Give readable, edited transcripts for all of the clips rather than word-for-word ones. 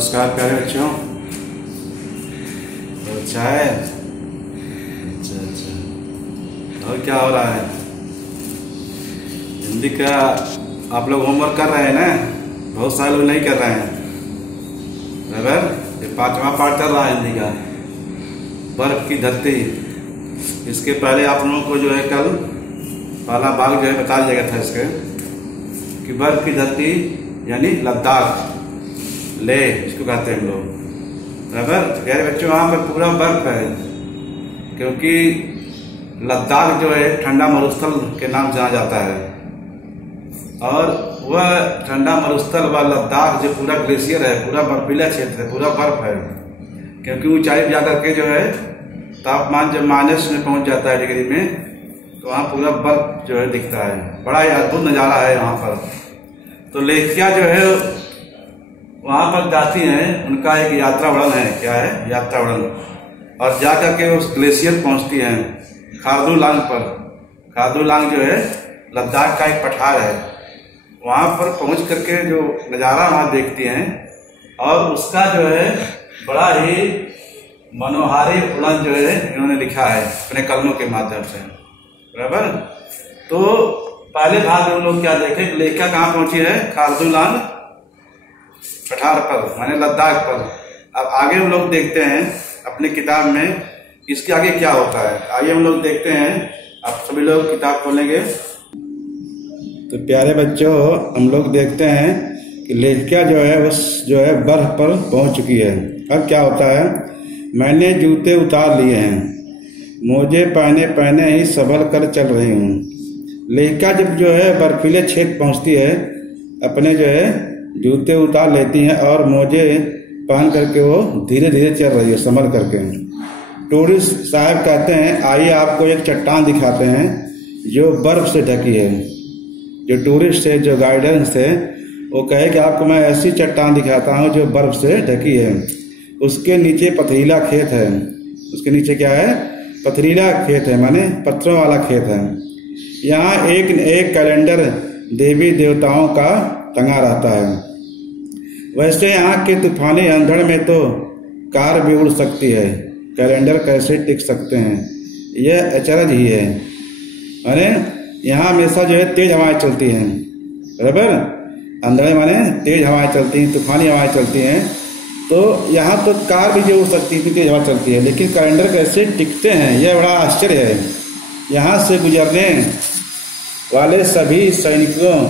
नमस्कार प्यारे बच्चों। अच्छा है। अच्छा और क्या हो रहा है? हिंदी का आप लोग होमवर्क कर रहे हैं ना? बहुत सारे लोग नहीं कर रहे हैं। बराबर। ये 5वां पाठ चल रहा है हिंदी का, बर्फ की धरती। इसके पहले आप लोगों को जो है कल पहला भाग जो है बता दिया गया था इसके कि बर्फ की धरती यानी लद्दाख, ले इसको कहते हैं हम लोग। बराबर। प्यारे बच्चों, वहाँ पर पूरा बर्फ है क्योंकि लद्दाख जो है ठंडा मरुस्थल के नाम जाना जाता है। और वह ठंडा मरुस्थल व लद्दाख जो पूरा ग्लेशियर है, पूरा बर्फीला क्षेत्र है, पूरा बर्फ है क्योंकि ऊंचाई जा करके जो है तापमान जब माइनस में पहुंच जाता है डिग्री में, तो वहाँ पूरा बर्फ जो है दिखता है। बड़ा ही अद्भुत नज़ारा है वहाँ पर। तो लेखिया जो है वहां पर जाती हैं, उनका एक यात्रा वर्णन है। क्या है? यात्रा वर्णन। और जाकर के उस ग्लेशियर पहुंचती हैं खारदुलांग पर। खारदुलांग जो है लद्दाख का एक पठार है। वहां पर पहुंच करके जो नज़ारा वहां देखती हैं और उसका जो है बड़ा ही मनोहारी वर्णन जो है इन्होंने लिखा है अपने कलमों के माध्यम से। बराबर। तो पहले भाग में हम लोग क्या देखे, लेखिया कहाँ पहुंची है? खारदुलांग पठार पर, माने लद्दाख पर। अब आगे हम लोग देखते हैं अपनी किताब में इसके आगे क्या होता है। आइए हम लोग देखते हैं। आप सभी लोग किताब खोलेंगे तो प्यारे बच्चों हम लोग देखते हैं कि लेखिया जो है बर्फ पर पहुंच चुकी है। अब क्या होता है? मैंने जूते उतार लिए हैं, मोजे पहने पहने ही संभल कर चल रही हूँ। लेखिया जब जो है बर्फीले क्षेत्र पहुंचती है, अपने जो है जूते उतार लेती हैं और मोजे पहन करके वो धीरे धीरे चल रही है संभल करके। टूरिस्ट साहब कहते हैं आइए आपको एक चट्टान दिखाते हैं जो बर्फ से ढकी है। जो टूरिस्ट है, जो गाइडेंस है, वो कहे कि आपको मैं ऐसी चट्टान दिखाता हूँ जो बर्फ से ढकी है। उसके नीचे पथरीला खेत है। उसके नीचे क्या है? पथरीला खेत है, माने पत्थरों वाला खेत है। यहाँ एक एक कैलेंडर देवी देवताओं का टंगा रहता है। वैसे यहाँ के तूफानी अंधड़ में तो कार भी उड़ सकती है, कैलेंडर कैसे टिक सकते हैं? यह अचरज ही है। माने यहाँ हमेशा जो है तेज हवाएं चलती हैं। बराबर। अंधड़ माने तेज हवाएं चलती हैं, तूफानी हवाएं चलती हैं। तो यहाँ तो कार भी जो उड़ सकती है, तेज हवा चलती है, लेकिन कैलेंडर कैसे टिकते हैं यह बड़ा आश्चर्य है। यहाँ से गुजरने वाले सभी सैनिकों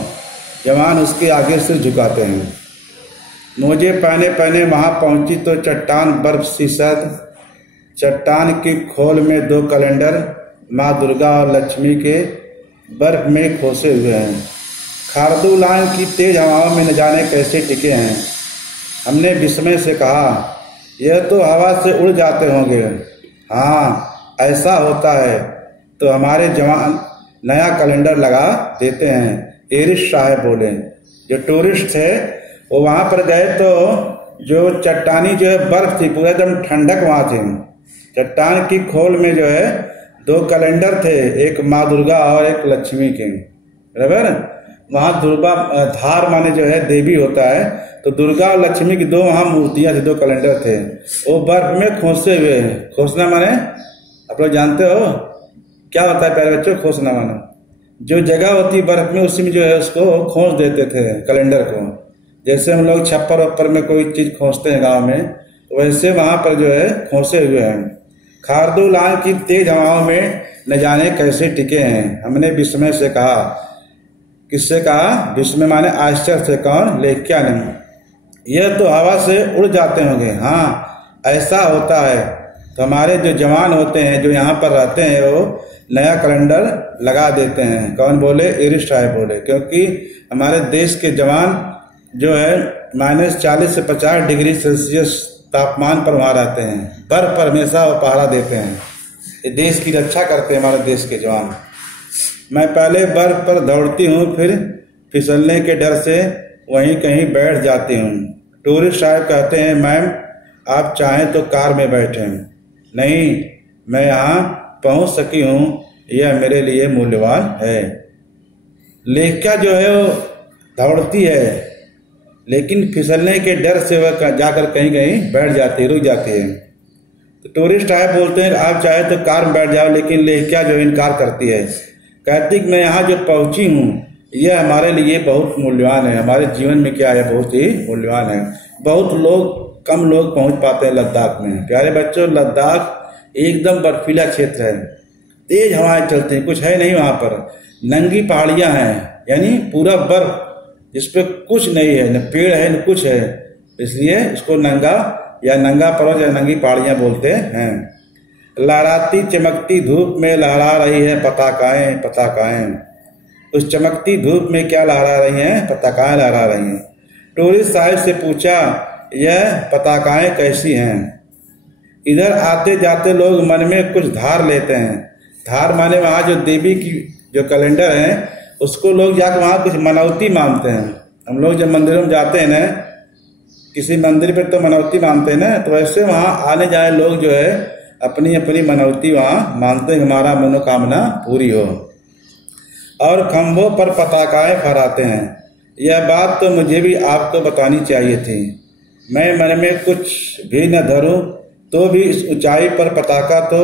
जवान उसके आगे सिर झुकाते हैं। मोजे पहने पहने वहां पहुंची तो चट्टान बर्फ सी सर्द। चट्टान की खोल में 2 कैलेंडर माँ दुर्गा और लक्ष्मी के बर्फ में खोसे हुए हैं। खारदुलांग की तेज हवाओं में न जाने कैसे टिके हैं। हमने विस्मय से कहा यह तो हवा से उड़ जाते होंगे। हाँ ऐसा होता है। तो हमारे जवान नया कैलेंडर लगा देते हैं, एरिश साहब बोले। जो टूरिस्ट थे वो वहां पर गए तो जो चट्टानी जो है बर्फ थी, पूरा एकदम ठंडक वहां थी। चट्टान की खोल में जो है 2 कैलेंडर थे, एक माँ दुर्गा और एक लक्ष्मी के। बराबर। वहां दुर्गा धार माने जो है देवी होता है, तो दुर्गा और लक्ष्मी की 2 वहां मूर्तियां थी, 2 कैलेंडर थे। वो बर्फ में खोसे हुए हैं। खोसना माने आप लोग जानते हो क्या होता है प्यारे बच्चों? खोसना माने जो जगह होती है बर्फ में उसी में जो है उसको खोस देते थे कैलेंडर को। जैसे हम लोग छप्पर वप्पर में कोई चीज खोसते हैं गांव में, वैसे वहां पर जो है खोसे हुए हैं। खारदुलांग की तेज हवाओं में न जाने कैसे टिके हैं। हमने विस्मय से कहा। किससे कहा? विस्मय माने आश्चर्य से। कौन? लेखिया ने। यह तो हवा से उड़ जाते होंगे। हाँ ऐसा होता है। तो हमारे जो जवान होते हैं जो यहाँ पर रहते हैं वो नया कैलेंडर लगा देते हैं। कौन बोले? एरिश साहब बोले। क्योंकि हमारे देश के जवान जो है -40 से 50 डिग्री सेल्सियस तापमान पर वहां रहते हैं। बर्फ पर हमेशा वो पहरा देते हैं। ये देश की रक्षा करते हैं हमारे देश के जवान। मैं पहले बर्फ पर दौड़ती हूँ, फिर फिसलने के डर से वहीं कहीं बैठ जाती हूँ। टूरिस्ट साहब कहते हैं मैम आप चाहें तो कार में बैठें। नहीं, मैं यहाँ पहुंच सकी हूँ, यह मेरे लिए मूल्यवान है। लेखिया जो है वो दौड़ती है, लेकिन फिसलने के डर से वह जाकर कहीं कहीं बैठ जाती है, रुक जाती है। तो टूरिस्ट आए बोलते हैं आप चाहे तो कार में बैठ जाओ, लेकिन लेखिका जो इनकार करती है, कहती कि मैं यहाँ जो पहुंची हूँ यह हमारे लिए बहुत मूल्यवान है, हमारे जीवन में क्या है बहुत ही मूल्यवान है। बहुत लोग कम लोग पहुंच पाते हैं लद्दाख में। प्यारे बच्चों, लद्दाख एकदम बर्फीला क्षेत्र है, तेज हवाएं चलती हैं, कुछ है नहीं वहां पर, नंगी पहाड़ियां हैं, यानी पूरा बर्फ जिसपे कुछ नहीं है, न पेड़ है न कुछ है, इसलिए इसको नंगा या नंगा पर्वत या नंगी पहाड़ियां बोलते हैं। लहराती चमकती धूप में लहरा रही है पताकाएं पताकाएं। उस चमकती धूप में क्या लहरा रही हैं? पताकाएं लहरा रही हैं। टूरिस्ट साहब से पूछा यह पताकाएं कैसी हैं? इधर आते जाते लोग मन में कुछ धार लेते हैं। धार माने वहां जो देवी की जो कैलेंडर है उसको लोग जाकर वहां कुछ मनौती मानते हैं। हम लोग जब मंदिरों में जाते हैं ना, किसी मंदिर पे तो मनौती मानते हैं ना, तो वैसे वहां आने जाए लोग जो है अपनी अपनी मनौती वहां मानते हैं, हमारा मनोकामना पूरी हो। और खंभों पर पताकाएं फहराते हैं। यह बात तो मुझे भी आपको बतानी चाहिए थी। मैं मन में कुछ भी न धरूं तो भी इस ऊंचाई पर पताका तो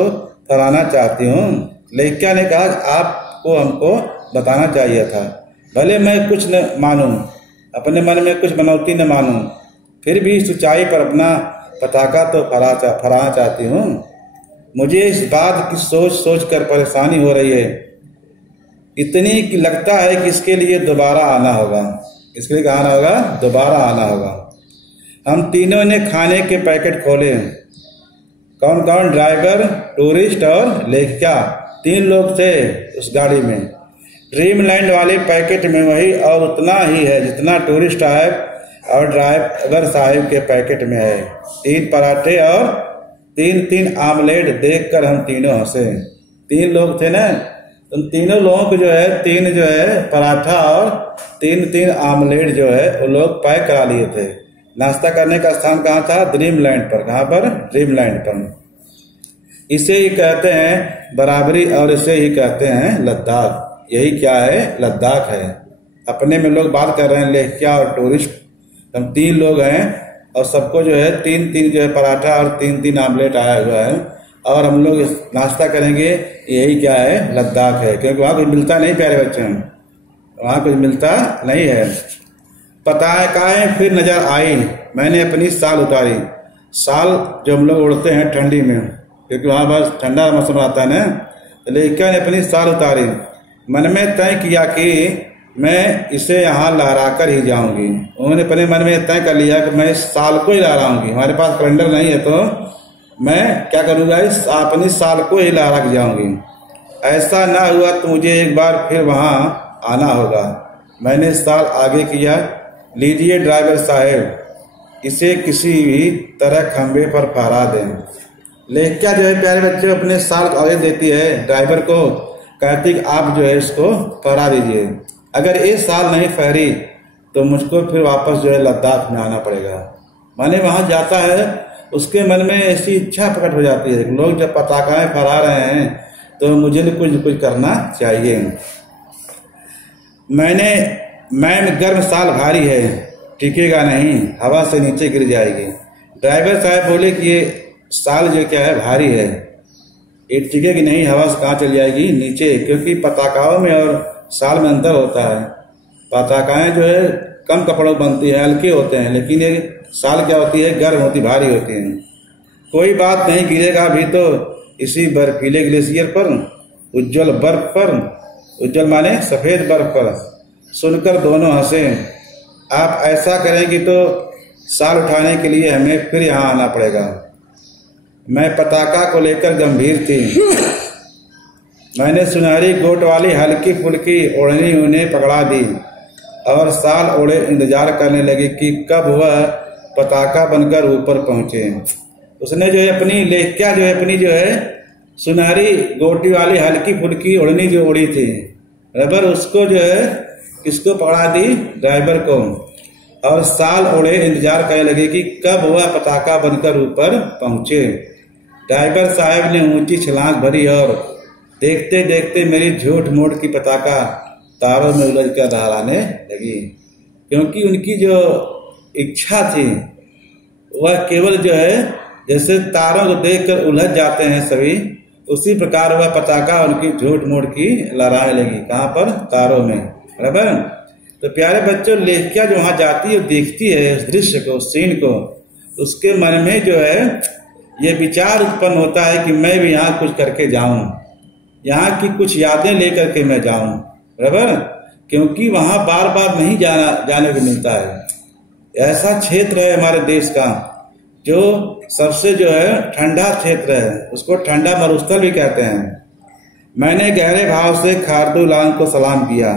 फहराना चाहती हूँ। लेखिका ने कहा आपको हमको बताना चाहिए था। भले मैं कुछ न मानूं, अपने मन में कुछ मनौती न मानूं, फिर भी इस ऊंचाई पर अपना पताका तो फहराना चाहती हूँ। मुझे इस बात की सोच सोच कर परेशानी हो रही है, इतनी कि लगता है कि इसके लिए दोबारा आना होगा। इसके लिए आना होगा, दोबारा आना होगा। हम तीनों ने खाने के पैकेट खोले। कौन कौन? ड्राइवर, टूरिस्ट और लेखिका। 3 लोग थे उस गाड़ी में। ड्रीमलैंड वाले पैकेट में वही और उतना ही है जितना टूरिस्ट साहब और ड्राइवर साहब के पैकेट में है। 3 पराठे और 3 आमलेट देखकर हम तीनों हंसे। 3 लोग थे ना, उन तीनों लोगों को जो है 3 जो है पराठा और 3 आमलेट जो है वो लोग पैक करा लिए थे। नाश्ता करने का स्थान कहाँ था? ड्रीमलैंड पर। कहाँ पर? ड्रीमलैंड पर। इसे ही कहते हैं बराबरी और इसे ही कहते हैं लद्दाख। यही क्या है? लद्दाख है। अपने में लोग बात कर रहे हैं लेखिका और टूरिस्ट, हम 3 लोग हैं और सबको जो है 3 जो है पराठा और 3 आमलेट आया हुआ है और हम लोग नाश्ता करेंगे। यही क्या है? लद्दाख है। क्योंकि वहां कुछ मिलता नहीं प्यारे बच्चे, वहां कुछ मिलता नहीं है। पताकाएं फिर नजर आई। मैंने अपनी साल उतारी। साल जो हम लोग उड़ते हैं ठंडी में, क्योंकि वहां बस ठंडा मौसम आता है ना, तो लेखिका ने अपनी साल उतारी। मन में तय किया कि मैं इसे यहाँ लहरा कर ही जाऊंगी। उन्होंने अपने मन में तय कर लिया कि मैं इस साल को ही लहराऊंगी। हमारे पास कैलेंडर नहीं है तो मैं क्या करूंगा, इस अपनी साल को ही लहरा के जाऊंगी। ऐसा ना हुआ तो मुझे एक बार फिर वहां आना होगा। मैंने साल आगे किया। लीजिए ड्राइवर साहब, इसे किसी भी तरह खंभे पर फहरा दें। लेखिका जो है प्यारे बच्चे अपने साल को आगे देती है ड्राइवर को, कहती कि आप जो है इसको फहरा दीजिए। अगर ये साल नहीं फहरी तो मुझको फिर वापस जो है लद्दाख में आना पड़ेगा। माने वहां जाता है, उसके मन में ऐसी इच्छा प्रकट हो जाती है, लोग जब पताकाएं फहरा रहे हैं तो मुझे कुछ करना चाहिए। मैम गर्म साल भारी है, टिकेगा नहीं, हवा से नीचे गिर जाएगी। ड्राइवर साहब बोले कि ये साल जो क्या है भारी है, ये टिकेगी नहीं, हवा से कहाँ चल जाएगी? नीचे। क्योंकि पताकाओं में और साल में अंतर होता है। पताकाएं जो है कम कपड़ों बनती है, हल्के होते हैं, लेकिन ये साल क्या होती है? गर्म होती, भारी होती है। कोई बात नहीं, गिरेगा अभी तो इसी बर्फीले ग्लेशियर पर, उज्जवल बर्फ पर, उज्जवल माने सफेद बर्फ पर। सुनकर दोनों हंसे। आप ऐसा करेंगी तो साल उठाने के लिए हमें फिर यहाँ आना पड़ेगा। मैं पताका को लेकर गंभीर थी। मैंने सुनहरी गोट वाली हल्की फुल्की ओढ़नी उन्हें पकड़ा दी और साल ओढ़े इंतजार करने लगी कि कब वह पताका बनकर ऊपर पहुंचे। उसने जो है अपनी लेखिका जो है अपनी जो है सुनहरी गोटी वाली हल्की फुल्की ओढ़नी जो ओढ़ी थी, रबर उसको जो है किसको पकड़ा दी? ड्राइवर को। और साल ओढ़े इंतजार करने लगे कि कब वह पताका बनकर ऊपर पहुंचे। ड्राइवर साहब ने ऊंची छलांग भरी और देखते देखते मेरी झूठ मूठ की पताका तारों में उलझ कर लहराने लगी। क्योंकि उनकी जो इच्छा थी वह केवल जो है जैसे तारों को देखकर उलझ जाते हैं सभी, उसी प्रकार वह पताका उनकी झूठ मूठ की लहराने लगी। कहाँ पर? तारों में। बराबर। तो प्यारे बच्चों, लेखिका जो वहां जाती है देखती है उस दृश्य को, उस सीन को, उसके मन में जो है ये विचार उत्पन्न होता है कि मैं भी यहाँ कुछ करके जाऊं, यहाँ की कुछ यादें लेकर के मैं जाऊं। बराबर। क्योंकि वहां बार बार नहीं जाने को मिलता है। ऐसा क्षेत्र है हमारे देश का जो सबसे जो है ठंडा क्षेत्र है, उसको ठंडा मरुस्थल भी कहते हैं। मैंने गहरे भाव से खारदूलांग को सलाम किया।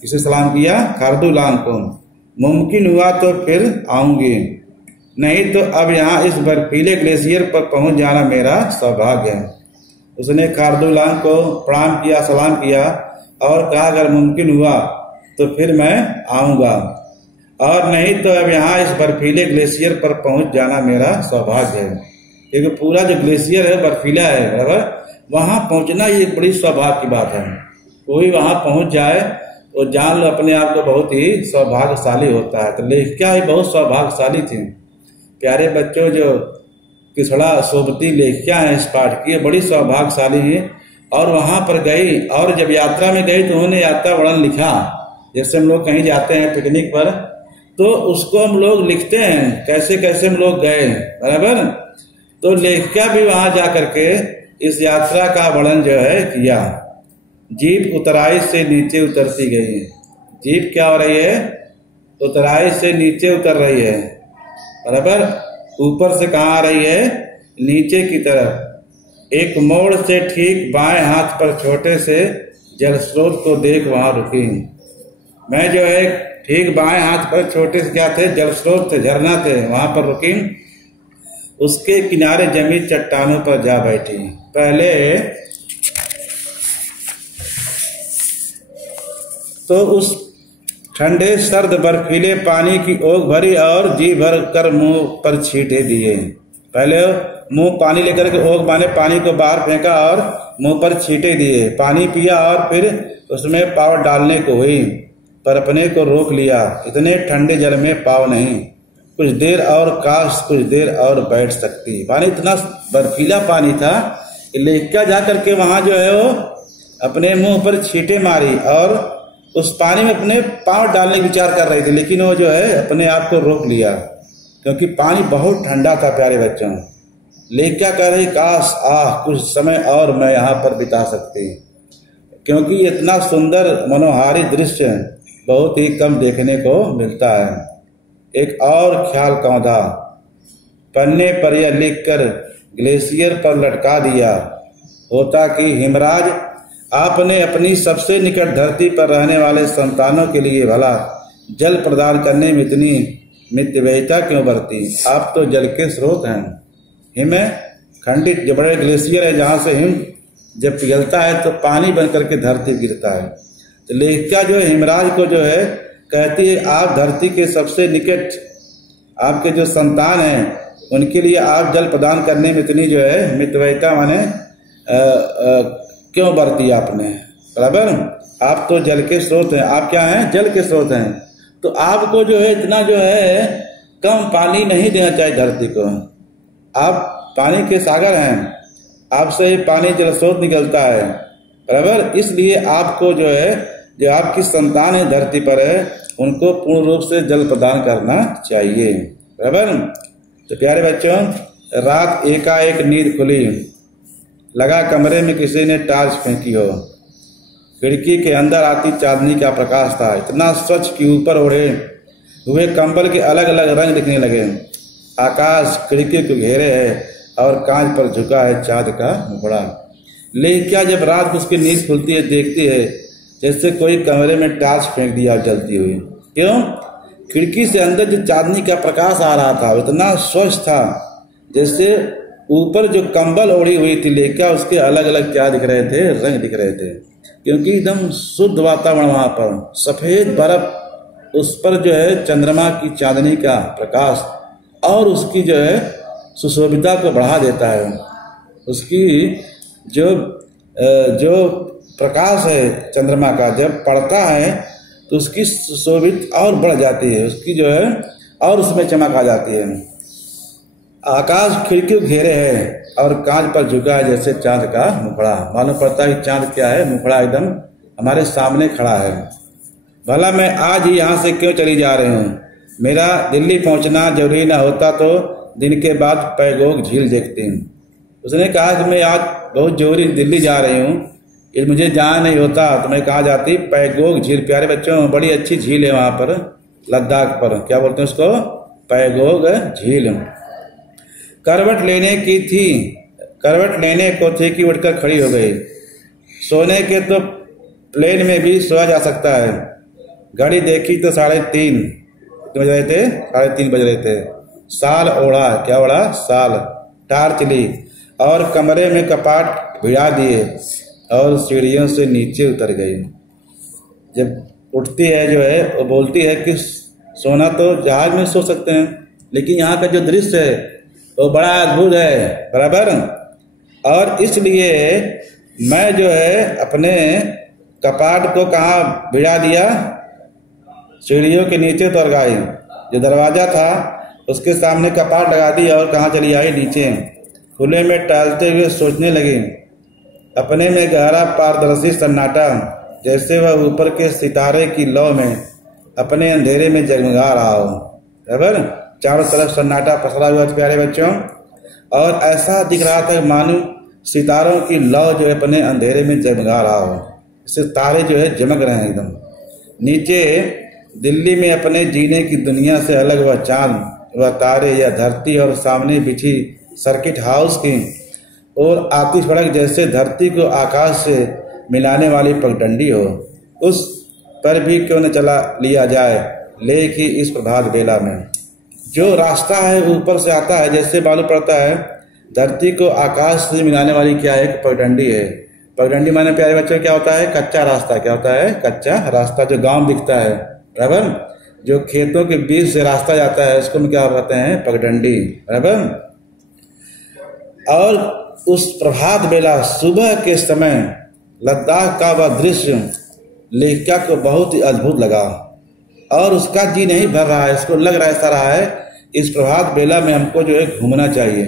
किसे सलाम किया? खारदूलांग को। मुमकिन हुआ तो फिर आऊंगी, नहीं तो अब यहाँ इस बर्फीले ग्लेशियर पर पहुंच जाना मेरा सौभाग्य है। उसने खारदूलांग को प्रणाम किया, सलाम किया और कहा अगर मुमकिन हुआ तो फिर मैं आऊंगा, और नहीं तो अब यहाँ इस बर्फीले ग्लेशियर पर पहुंच जाना मेरा सौभाग्य है। क्योंकि पूरा जो ग्लेशियर है बर्फीला है। बराबर। वहां पहुंचना ये बड़ी सौभाग्य की बात है। कोई वहां पहुंच जाए तो जान लो अपने आप को बहुत ही सौभाग्यशाली होता है। तो लेखिका ही बहुत सौभाग्यशाली थी। प्यारे बच्चों, जो किसड़ा सोबती लेखिका है इस पाठ की, बड़ी सौभाग्यशाली है। और वहां पर गई, और जब यात्रा में गई तो उन्होंने यात्रा वर्णन लिखा। जैसे हम लोग कहीं जाते हैं पिकनिक पर तो उसको हम लोग लिखते हैं कैसे कैसे हम लोग गए। बराबर। तो लेखिका भी वहां जाकर के इस यात्रा का वर्णन जो है किया। जीप उतराई से नीचे उतरती गई। जीप क्या हो रही है? उतराई से नीचे उतर रही है। बराबर। ऊपर से कहाँ आ रही है? नीचे की तरफ। एक मोड़ से ठीक बाएं हाथ पर छोटे से जल स्रोत को देख वहां रुकी। मैं जो है ठीक बाएं हाथ पर छोटे से क्या थे? जल स्रोत थे, झरना थे, वहां पर रुकी। उसके किनारे जमी चट्टानों पर जा बैठी। पहले तो उस ठंडे सर्द बर्फीले पानी की ओग भरी और जी भर कर मुंह पर छींटे दिए। पहले मुंह पानी लेकर के ओग माने पानी को बाहर फेंका और मुंह पर छींटे दिए। पानी पिया और फिर उसमें पाँव डालने को हुई, पर अपने को रोक लिया। इतने ठंडे जल में पाँव नहीं, कुछ देर और, काश कुछ देर और बैठ सकती। पानी इतना बर्फीला पानी था कि लेखिका जा करके वहां जो है वो अपने मुंह पर छींटे मारी और उस पानी में अपने पाँव डालने का विचार कर रही थी, लेकिन वो जो है अपने आप को रोक लिया क्योंकि पानी बहुत ठंडा था। प्यारे बच्चों, लेखिका कह रही काश कुछ समय और मैं यहाँ पर बिता सकती, क्योंकि इतना सुंदर मनोहारी दृश्य बहुत ही कम देखने को मिलता है। एक और ख्याल कौंधा पन्ने पर यह लिखकर ग्लेशियर पर लटका दिया होता कि हिमराज, आपने अपनी सबसे निकट धरती पर रहने वाले संतानों के लिए भला जल प्रदान करने में इतनी मितव्ययिता क्यों बरती? आप तो जल के स्रोत हैं। हिम खंडित जो बड़े ग्लेशियर है जहां से हिम जब पिघलता है तो पानी बन करके धरती गिरता है। तो लेखिका जो है हिमराज को जो है कहती है आप धरती के सबसे निकट आपके जो संतान हैं उनके लिए आप जल प्रदान करने में इतनी जो है मितव्ययिता माने क्यों बरती आपने? बराबर। आप तो जल के स्रोत हैं। आप क्या हैं? जल के स्रोत हैं। तो आपको जो है इतना जो है कम पानी नहीं देना चाहिए धरती को। आप पानी के सागर हैं, आपसे ही पानी जल स्रोत निकलता है। बराबर। इसलिए आपको जो है जो आपकी संतान है धरती पर है उनको पूर्ण रूप से जल प्रदान करना चाहिए। बराबर। तो प्यारे बच्चों, रात एकाएक नींद खुली, लगा कमरे में किसी ने टार्च फेंकी हो। खिड़की के अंदर आती चांदनी का प्रकाश था, इतना स्वच्छ कि ऊपर ओढ़े हुए कंबल के अलग अलग रंग दिखने लगे। आकाश खिड़की को घेरे है और कांच पर झुका है चांद का मुखड़ा। लेखिका जब रात को उसकी नींद खुलती है देखती है जैसे कोई कमरे में टार्च फेंक दिया जलती हुई। क्यों? खिड़की से अंदर जो चांदनी का प्रकाश आ रहा था इतना स्वच्छ था जैसे ऊपर जो कंबल ओढ़ी हुई थी लेखिका उसके अलग अलग क्या दिख रहे थे? रंग दिख रहे थे। क्योंकि एकदम शुद्ध वातावरण वहां पर, सफेद बर्फ, उस पर जो है चंद्रमा की चांदनी का प्रकाश और उसकी जो है सुशोभिता को बढ़ा देता है। उसकी जो प्रकाश है चंद्रमा का जब पड़ता है तो उसकी सुशोभित और बढ़ जाती है, उसकी जो है और उसमें चमक आ जाती है। आकाश खिड़की घेरे है और कांच पर झुका है जैसे चांद का मुखड़ा। मालूम पड़ता है कि चांद क्या है, मुखड़ा एकदम हमारे सामने खड़ा है। भला मैं आज ही यहाँ से क्यों चली जा रही हूँ? मेरा दिल्ली पहुँचना जरूरी ना होता तो दिन के बाद पैगोग झील देखती हूँ। उसने कहा कि मैं आज बहुत जरूरी दिल्ली जा रही हूँ, ये मुझे जाना नहीं होता तो मैं कहाँ जाती? पैगोग झील। प्यारे बच्चों, बड़ी अच्छी झील है वहाँ पर लद्दाख पर। क्या बोलते हैं उसको? पैगोग झील। करवट लेने को थी कि उठकर खड़ी हो गई। सोने के तो प्लेन में भी सोया जा सकता है। घड़ी देखी तो 3:30 बज रहे थे, 3:30 बज रहे थे। साल ओढ़ा, क्या ओढ़ा? साल। टार्च ली और कमरे में कपाट भिड़ा दिए और सीढ़ियों से नीचे उतर गई। जब उठती है जो है वो बोलती है कि सोना तो जहाज में सो सकते हैं, लेकिन यहाँ का जो दृश्य है वो बड़ा अद्भुत है, बराबर। और इसलिए मैं जो है अपने कपाट को कहाँ भिड़ा दिया? सीढ़ियों के नीचे उतर गई। जो दरवाजा था उसके सामने कपाट लगा दी और कहाँ चली आई? नीचे। खुले में टहलते हुए सोचने लगी। अपने में गहरा पारदर्शी सन्नाटा, जैसे वह ऊपर के सितारे की लौ में अपने अंधेरे में जगमगा रहा हो। बराबर, चारों तरफ सन्नाटा पसरा हुआ था प्यारे बच्चों, और ऐसा दिख रहा था मानो सितारों की लौ जो है अपने अंधेरे में जगमगा रहा हो। सितारे जो है चमक रहे हैं एकदम। नीचे दिल्ली में अपने जीने की दुनिया से अलग वह चांद, वह तारे या धरती, और सामने बिछी सर्किट हाउस की और आतिश फड़क जैसे धरती को आकाश से मिलाने वाली पगडंडी हो। उस पर भी क्यों न चला लिया जाए लेकिन इस प्रभात बेला में। जो रास्ता है ऊपर से आता है, जैसे मालूम पड़ता है धरती को आकाश से मिलाने वाली क्या है? पगडंडी है। पगडंडी माने प्यारे बच्चों क्या होता है? कच्चा रास्ता। क्या होता है? कच्चा रास्ता। जो गांव दिखता है, बराबर, जो खेतों के बीच से रास्ता जाता है उसको हम क्या कहते हैं? पगडंडी, बराबर। और उस प्रभात बेला सुबह के समय लद्दाख का वह दृश्य लेखिका को बहुत ही अद्भुत लगा और उसका जी नहीं भर रहा है। उसको लग रहा ऐसा रहा है इस प्रभात बेला में हमको जो है घूमना चाहिए,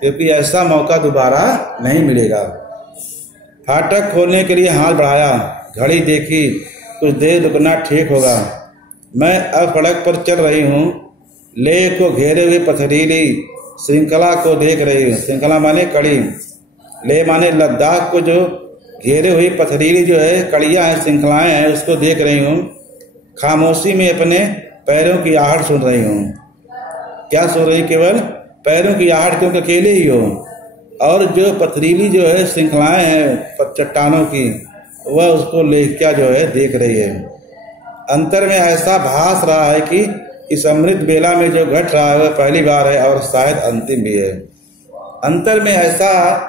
क्योंकि ऐसा मौका दोबारा नहीं मिलेगा। फाटक खोलने के लिए हाथ बढ़ाया, घड़ी देखी, कुछ देर रुकना ठीक होगा। मैं अब सड़क पर चल रही हूँ, लेह को घेरे हुए पथरीली श्रृंखला को देख रही हूँ। श्रृंखला माने कड़ी, लेह माने लद्दाख को जो घेरे हुई पथरीली जो है कड़ियाँ हैं, श्रृंखलाएं हैं, उसको देख रही हूँ। खामोशी में अपने पैरों की आहट सुन रही हूँ। क्या सुन रही? केवल पैरों की आहट, क्योंकि अकेले ही हो। और जो पथरीली जो है श्रृंखलाएं हैं चट्टानों की, वह उसको लेखिका जो है देख रही है। अंतर में ऐसा भास रहा है कि इस अमृत बेला में जो घट रहा है वह पहली बार है और शायद अंतिम भी है। अंतर में ऐसा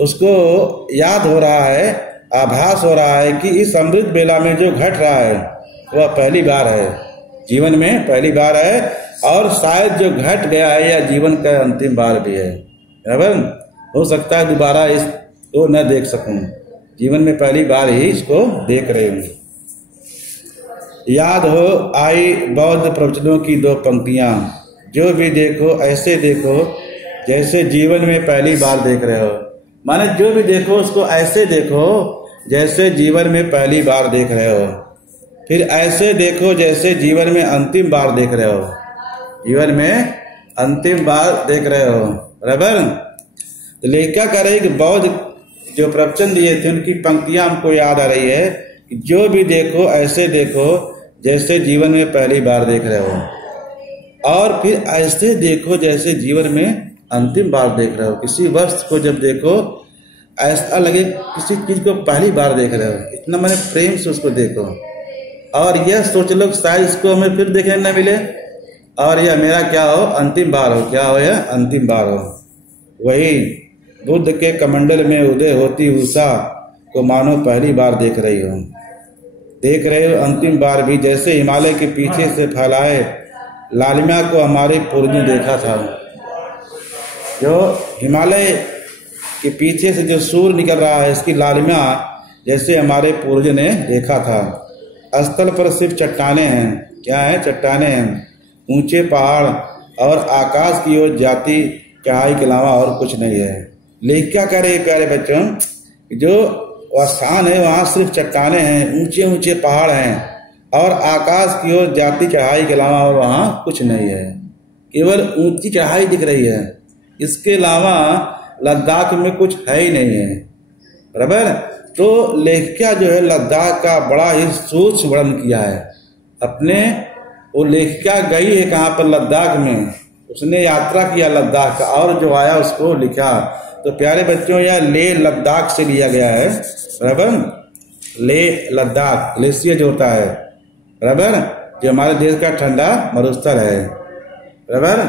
उसको याद हो रहा है, आभास हो रहा है कि इस अमृत बेला में जो घट रहा है वह पहली बार है, जीवन में पहली बार है, और शायद जो घट गया है या जीवन का अंतिम बार भी है। बराबर, हो सकता है दोबारा इसको न देख सकूं, जीवन में पहली बार ही इसको देख रहे हूं। याद हो आई बौद्ध प्रवचनों की 2 पंक्तियां, जो भी देखो ऐसे देखो जैसे जीवन में पहली बार देख रहे हो। माने जो भी देखो उसको ऐसे देखो जैसे जीवन में पहली बार देख रहे हो। फिर ऐसे देखो जैसे जीवन में अंतिम बार देख रहे हो, जीवन में अंतिम बार देख रहे हो। बराबर, तो लेखिका कह रही कि बौद्ध जो प्रवचन दिए थे उनकी पंक्तियां हमको याद आ रही है कि जो भी देखो ऐसे देखो जैसे जीवन में पहली बार देख रहे हो, और फिर ऐसे देखो जैसे जीवन में अंतिम बार देख रहे हो। किसी वस्तु को जब देखो ऐसा लगे किसी चीज को पहली बार देख रहे हो, इतना मैंने प्रेम से उसको देखो, और यह सोच लो शायद इसको हमें फिर देखने न मिले, और यह मेरा क्या हो? अंतिम बार हो। क्या हो? यह अंतिम बार हो। वही बुद्ध के कमंडल में उदय होती उषा को मानो पहली बार देख रही हो, देख रहे हो अंतिम बार भी, जैसे हिमालय के पीछे से फैलाए लालिमा को हमारे पूर्वजों ने देखा था। जो हिमालय के पीछे से जो सूर्य निकल रहा है, इसकी लालिमा जैसे हमारे पूर्वजों ने देखा था। स्थल पर सिर्फ चट्टाने हैं। क्या है? चट्टाने हैं। ऊंचे पहाड़ और आकाश की ओर जाती चढ़ाई के अलावा और कुछ नहीं है। लेकिन क्या कह रहे प्यारे बच्चों, जो स्थान है वहाँ सिर्फ चट्टाने हैं, ऊंचे ऊंचे पहाड़ हैं और आकाश की ओर जाती चढ़ाई के अलावा और वहाँ कुछ नहीं है, केवल ऊंची चढ़ाई दिख रही है। इसके अलावा लद्दाख में कुछ है ही नहीं है। बराबर। तो लेखिका जो है लद्दाख का बड़ा ही सूक्ष्म वर्णन किया है अपने। वो लेखिका गई है कहाँ पर, लद्दाख में, उसने यात्रा किया लद्दाख का और जो आया उसको लिखा। तो प्यारे बच्चों यह लेह लद्दाख से लिया गया है। बराबर। लेह लद्दाख ग्लेशियर जो होता है, बराबर, जो हमारे देश का ठंडा मरुस्थल है। बराबर।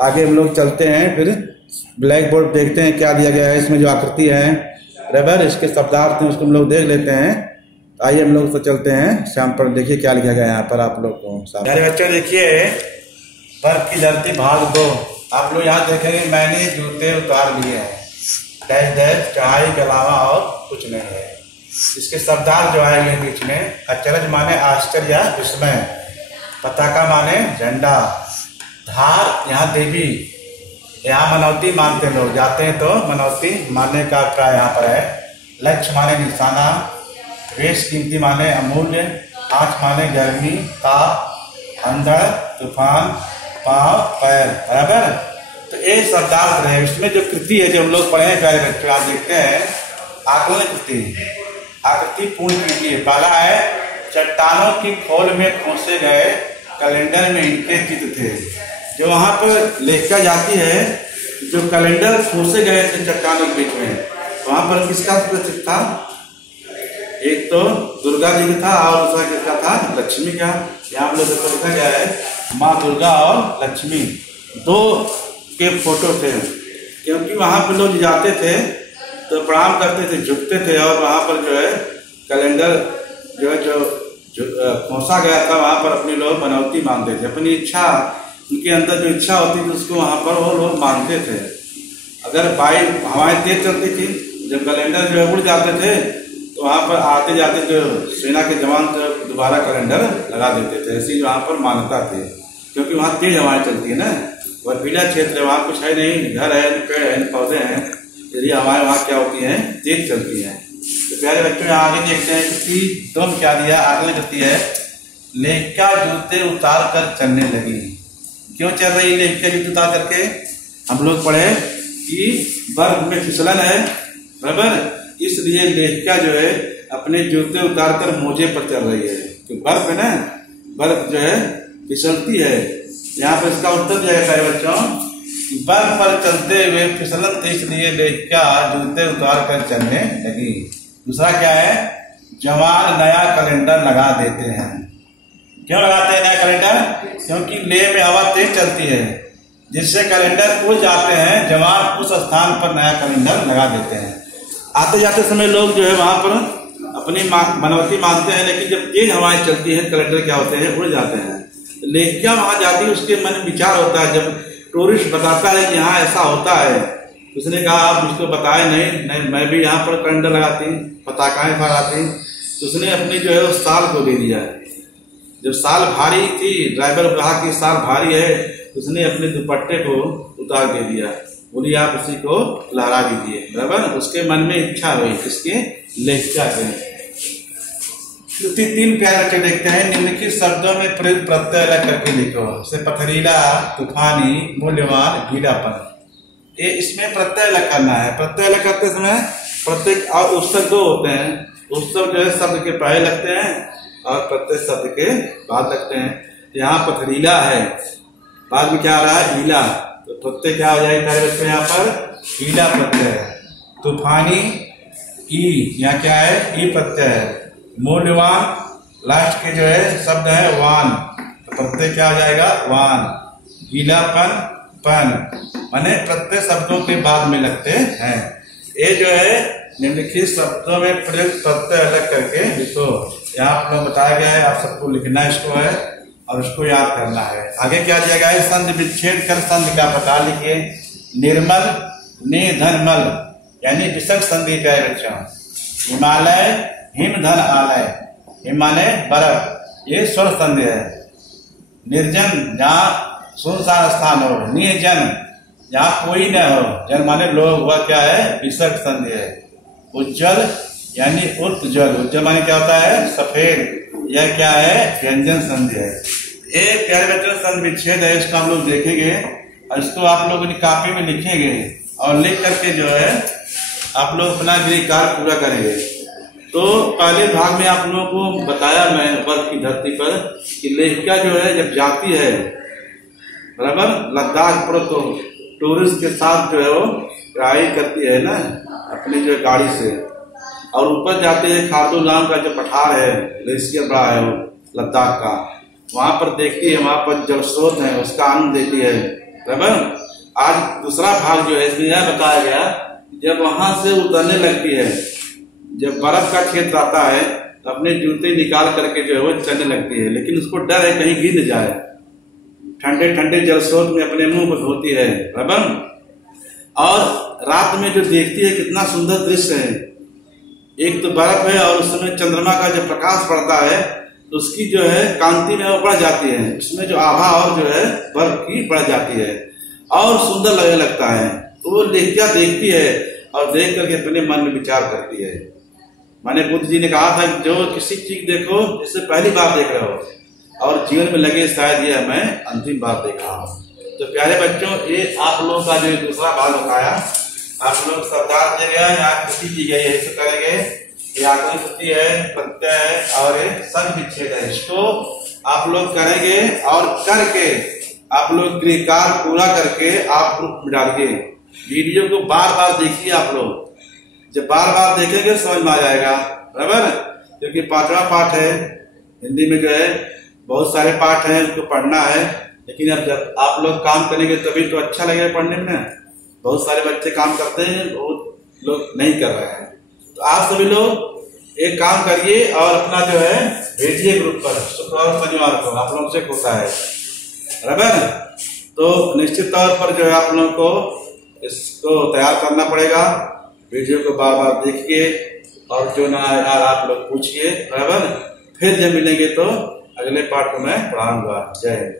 आगे हम लोग चलते हैं, फिर ब्लैक बोर्ड देखते हैं क्या दिया गया है इसमें, जो आकृति है। बराबर। इसके शब्दार्थ हैं उसको हम लोग देख लेते हैं। आइए हम लोग तो चलते हैं शाम पर, देखिए क्या लिखा गया है यहाँ पर आप लोग को। मेरे बच्चों देखिए, बर्फ की धरती भाग 2। आप लोग यहाँ देखेंगे मैंने जूते उतार लिए हैं, डैश डैश चढ़ाई के अलावा और कुछ नहीं है। इसके शब्दार्थ जो है बीच में, अचरज माने आश्चर्य विस्मय, पताका माने झंडा, धार यहाँ देवी, यहाँ मनौती मानते हैं लोग, जाते हैं तो मनौती मानने का अभिप्राय यहाँ पर है। लक्ष्य माने निशाना, वेश कीमती माने अमूल्य, आँख माने गर्मी ताप, अंधड़ तूफान, पाँव पैर। बराबर। तो ये शब्दार्थ रहे। इसमें जो कृति है जो हम लोग पढ़े हैं प्यारे बच्चों, आप देखते हैं आकलन कृति, आकृति पूर्ण कृति है। पहला है चट्टानों की खोल में खोसे गए कैलेंडर में इनके चित्र थे। जो वहां पर लेखिका जाती है, जो कैलेंडर खोसे गए थे चट्टानों के बीच में, वहां पर किसका चित्र था? एक तो दुर्गा जी का था और दूसरा किसका था? लक्ष्मी का। यहाँ लोग लिखा गया है माँ दुर्गा और लक्ष्मी दो के फोटो थे। क्योंकि वहां पर लोग जाते थे तो प्रणाम करते थे, झुकते थे, और वहां पर जो है कैलेंडर जो है जो खोसा गया था वहां पर अपनी लोग मनौती मानते थे, अपनी इच्छा, उनके अंदर जो इच्छा होती थी उसको वहां पर वो लोग मानते थे। अगर हवाएं तेज चलती थी, जब कैलेंडर जो है उड़ जाते थे तो वहां पर आते जाते जो सेना के जवान तो दोबारा कैलेंडर लगा देते थे। ऐसी वहां पर मान्यता थी, क्योंकि वहां तेज हवाएं चलती है ना, बर्फीला क्षेत्र है, वहां कुछ है नहीं, घर है, पेड़ है, पौधे हैं, यदि हवाएं वहां क्या होती हैं? तेज चलती हैं। तो प्यारे बच्चों आगे देखते हैं कि तुम क्या दिया, आगे करती है लेखिका जूते उतार कर चलने लगी। क्यों चल रही लेखिका जूते उतार करके? हम लोग पढ़े कि बर्फ में फिसलन है, बराबर, इसलिए लेखिका जो है अपने जूते उतार कर मोजे पर चल रही है। तो बर्फ है ना, बर्फ जो है फिसलती है। यहाँ पर इसका उत्तर दिया गया है बच्चों, बर्फ पर चलते हुए फिसलन थी इसलिए लेखिका जूते उतार कर चलने लगी। दूसरा क्या है? जवान नया कैलेंडर लगा देते हैं। क्यों लगाते हैं नया कैलेंडर? क्योंकि लेह में हवा तेज चलती है, जिससे कैलेंडर उड़ जाते हैं। जवान उस स्थान पर नया कैलेंडर लगा देते हैं। आते जाते समय लोग जो है वहां पर अपनी मनौती मानते हैं, लेकिन जब तेज हवाएं चलती है कैलेंडर क्या होते हैं? उड़ जाते हैं। लेखिका वहां जाती है, उसके मन में विचार होता है, जब टूरिस्ट बताता है कि यहाँ ऐसा होता है, उसने कहा आप मुझको बताए नहीं, मैं भी यहाँ पर कैलेंडर लगाती, पताकाएं फहराती। तो उसने अपनी जो है उस साल को दे दिया। जब साल भारी थी, ड्राइवर कहा कि साल भारी है, उसने अपने दुपट्टे को उतार के दिया, बोली आप उसी को लहरा दीजिए, बराबर। उसके मन में इच्छा हुई, किसके? लेखिका के। तीन प्यारे बच्चे देखते हैं, निम्नलिखित शब्दों में प्रयुक्त प्रत्यय अलग करके लिखो। जैसे पथरीला, तूफानी, मूल्यवान, गीलापन। ये इसमें प्रत्यय अलग करना है। प्रत्यय अलग करते समय प्रत्येक और उत्सव दो होते हैं। उत्सव जो है शब्द के पहले लगते हैं और प्रत्यय शब्द के बाद लगते हैं। यहाँ पथरीला है, बाद में क्या आ रहा है? ईला, तो प्रत्यय क्या हो जाएगा प्यारे बच्चों? यहाँ पर ईला प्रत्यय है। तूफानी, ई, यहाँ क्या है? ई प्रत्यय है। मूल्यवान, लास्ट के जो है शब्द है वान, तो प्रत्यय क्या हो जाएगा? वान। गीलापन, पन, माने प्रत्यय शब्दों के बाद में लगते हैं। ये जो है निम्नलिखित शब्दों में प्रयुक्त प्रत्यय अलग करके लिखो। यहाँ आप लोग बताया गया है, आप सबको लिखना इसको है और उसको याद करना है। आगे क्या दिया गया है? संधि विच्छेद कर संधि का पता लिखिए। निर्मल, निधनमल, यानी विसर्ग संधि का बच्चों। हिमालय, हिम धन आलय, हिमालय बर्फ, ये स्वर संधि है। निर्जन जहाँ सुनसान स्थान हो, निर्जन जहाँ कोई न हो, जन माने लोग, वह क्या है विसर्ग संधि है। उज्जवल यानी उज्जवल, उज्जवल माने क्या होता है सफेद, यह क्या है व्यंजन संधि है। ये प्यारे बच्चों संधि विच्छेद है, इसको हम लोग देखेंगे और इसको आप लोग अपनी कॉपी में लिखेंगे और लिख करके जो है आप लोग अपना गृहकार्य पूरा करेंगे। तो पहले भाग में आप लोगों को बताया मैं बर्फ की धरती पर कि लेखिका जो है जब जाती है बराबर लद्दाख पर, तो टूरिस्ट के साथ जो है वो राइड करती है ना अपनी जो गाड़ी से, और ऊपर जाते हैं खारदुलाम का जो पठार है, ग्लेशियर बड़ा है वो लद्दाख का, वहां पर देखती है, वहां पर जल स्रोत है उसका आनंद देती है बराबर। आज दूसरा भाग जो है इसमें यह बताया गया जब वहां से उतरने लगती है, जब बर्फ का क्षेत्र आता है तो अपने जूते निकाल करके जो है वो चलने लगती है, लेकिन उसको डर है कहीं गिर न जाए, ठंडे ठंडे जल स्रोत में अपने मुंह को धोती है बराबर। और रात में जो देखती है कितना सुंदर दृश्य है, एक तो बर्फ है और उसमें चंद्रमा का जो प्रकाश पड़ता है तो उसकी जो है कांति में वो बढ़ जाती है, उसमें जो आभा और जो है बर्फ की बढ़ जाती है और सुंदर लगने लगता है। तो वो लेखिका देखती है और देख करके अपने मन में विचार करती है। माने बुद्ध जी ने कहा था जो किसी चीज देखो जिससे पहली बार देख रहे हो और जीवन में लगे शायद ये मैं अंतिम बार देख रहा हूँ। तो प्यारे बच्चों ये आप लोगों का जो दूसरा भाग बताया, आप लोग सरदार दे गया यहाँ किसी की गई है, करेंगे आकृति है, प्रत्यय है और संधि विच्छेद है, इसको आप लोग करेंगे और करके आप लोग गृहकार्य पूरा करके आप ग्रुप में डालिए। वीडियो को बार बार देखिए आप लोग, जब बार बार देखेंगे समझ में आ जाएगा बराबर, क्योंकि 5वां पाठ है हिंदी में जो है बहुत सारे पाठ हैं उनको पढ़ना है, लेकिन अब जब आप लोग काम करेंगे तभी तो अच्छा लगेगा पढ़ने में। बहुत सारे बच्चे काम करते हैं, बहुत लोग नहीं कर रहे हैं। तो आप सभी लोग एक काम करिए और अपना जो है भेजिए ग्रुप पर, शुक्र और शनिवार को आप लोग चेक होता है बराबर। तो निश्चित तौर पर जो है आप लोगों को इसको तैयार करना पड़ेगा, वीडियो को बार बार देखिए और जो ना यार आप लोग पूछिए बराबर। फिर जब मिलेंगे तो अगले पार्ट को मैं पढ़ाऊंगा। जय हिंद।